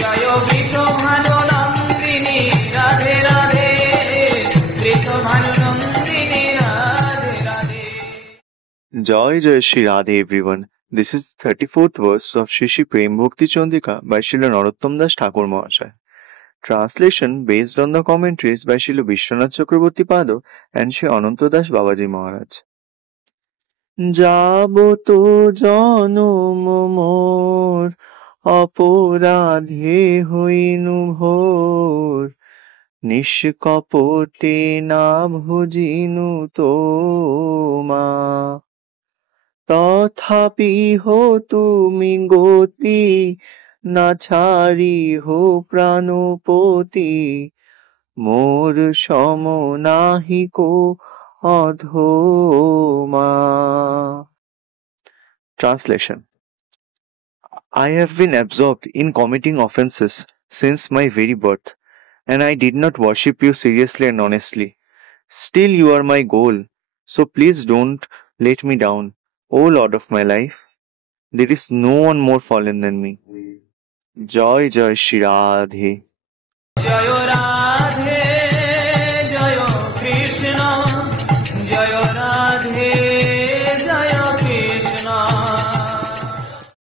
Joy Vrishabhanu Nandini Radhe Radhe, Vrishabhanu Nandini Radhe Radhe. Joy Jai Shri Radhe everyone. This is the 34th verse of Shri Shri Prem Bhakti Chandrika by Srila Narottam Das Thakur Mahasaya. Translation based on the commentaries by Srila Vishwanath Chakraborty Pado and Sri Ananta Das Babaji Maharaj. যাবতো জনম মোর অপরাধে হইনু ভোর, নিষ্কপটে না ভজিনু তোমা, তথাপি হো তুমি গতি, না ছাড়ি হো প্রাণপতি, মোর সম নাহিকো অধমা। Translation. I have been absorbed in committing offences since my very birth, and I did not worship you seriously and honestly. Still you are my goal, so please don't let me down, O Lord of my life. There is no one more fallen than me. Joy Joy Shri Radhe. Joy Radhe